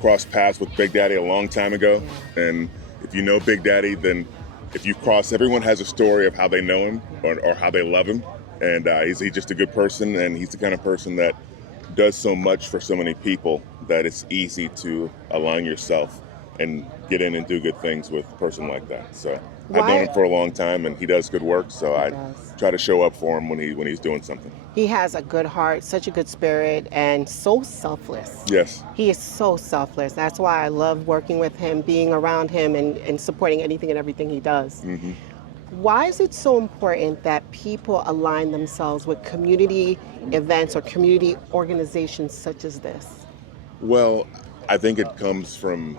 crossed paths with Big Daddy a long time ago. And if you know Big Daddy, then if you cross, everyone has a story of how they know him or how they love him. And he's just a good person, and he's the kind of person that does so much for so many people that it's easy to align yourself and get in and do good things with a person like that. So I've known him for a long time, and he does good work. So I try to show up for him when he's doing something. He has a good heart, such a good spirit, and so selfless. Yes. He is so selfless. That's why I love working with him, being around him, and supporting anything and everything he does. Mm-hmm. Why is it so important that people align themselves with community events or community organizations such as this? Well, I think it comes from,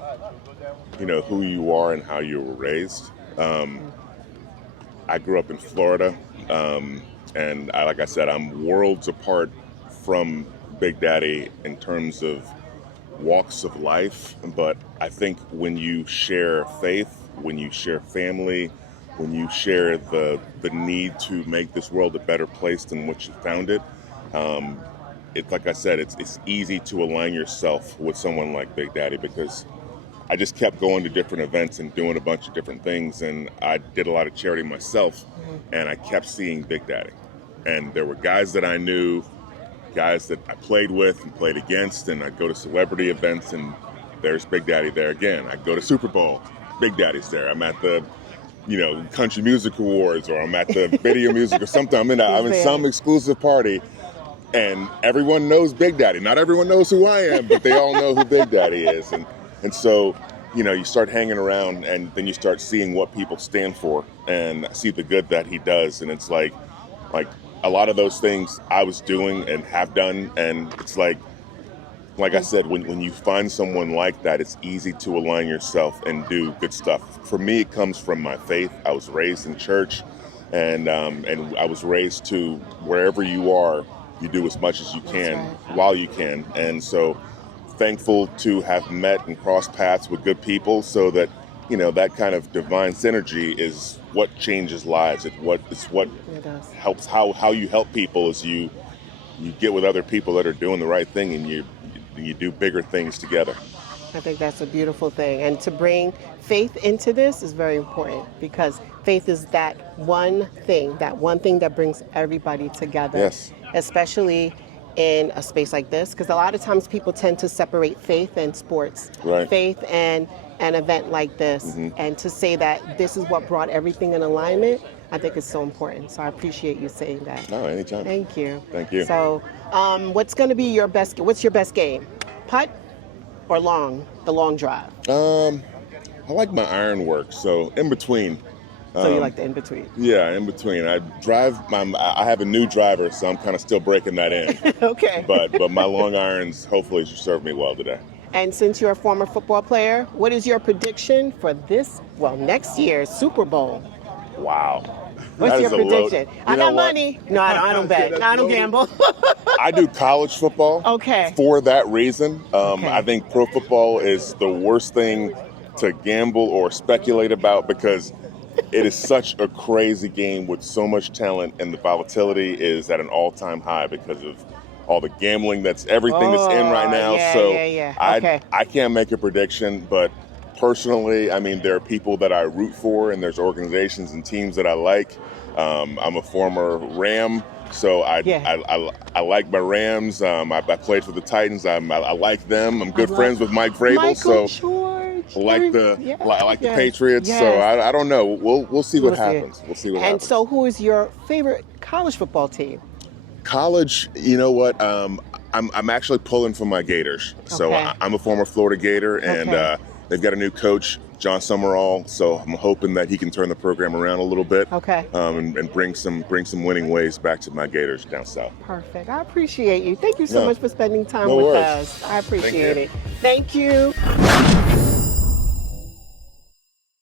who you are and how you were raised. I grew up in Florida, and like I said, I'm worlds apart from Big Daddy in terms of walks of life. But I think when you share faith, when you share family, when you share the need to make this world a better place than what you found it, it's like I said, it's easy to align yourself with someone like Big Daddy, because I just kept going to different events and doing a bunch of different things, and I did a lot of charity myself, and I kept seeing Big Daddy. And there were guys that I knew, guys that I played with and played against, and I'd go to celebrity events, and there's Big Daddy there again. I'd go to Super Bowl, Big Daddy's there. I'm at the Country Music Awards, or I'm at the Video Music or something. I'm in some exclusive party, and everyone knows Big Daddy. Not everyone knows who I am, but they all know who Big Daddy is. And so, you start hanging around, and then you start seeing what people stand for and see the good that he does. And it's like a lot of those things I was doing and have done. And it's like I said, when you find someone like that, it's easy to align yourself and do good stuff. For me, it comes from my faith. I was raised in church, and I was raised to wherever you are, you do as much as you can while you can. And so thankful to have met and crossed paths with good people, so that that kind of divine synergy is what changes lives. It's what helps how you help people is you get with other people that are doing the right thing, and you do bigger things together. I think that's a beautiful thing. And to bring faith into this is very important, because faith is that one thing that brings everybody together. Yes. Especially in a space like this, because a lot of times people tend to separate faith and sports. Right. Faith and an event like this. And to say that this is what brought everything in alignment, I think is so important. So I appreciate you saying that. No, anytime. Thank you. Thank you. So what's your best game? Putt or the long drive? I like my iron work, so in between. So you like the in between? Yeah, in between. I have a new driver, so I'm kind of still breaking that in. Okay. But my long irons hopefully should serve me well today. And since you're a former football player, what is your prediction for next year's Super Bowl? Wow. What's your prediction? I got money. No, I don't bet. I don't gamble. I do college football. Okay. For that reason. Okay. I think pro football is the worst thing to gamble or speculate about, because it is such a crazy game with so much talent, and the volatility is at an all-time high because of all the gambling everything that's in right now. I can't make a prediction, but personally, I mean, there are people that I root for, and there's organizations and teams that I like. I'm a former Ram, so I like my Rams. I played for the Titans. I like them. I'm good friends with Mike Vrabel, I like the Patriots. Yes. So I don't know. We'll see what happens. We'll see what happens. And so, who is your favorite college football team? College, you know what? I'm actually pulling for my Gators. So I'm a former Florida Gator, and they've got a new coach, John Summerall. So I'm hoping that he can turn the program around a little bit. Okay. And bring some winning ways back to my Gators down south. Perfect. I appreciate you. Thank you so much for spending time with us. I appreciate it. Thank you.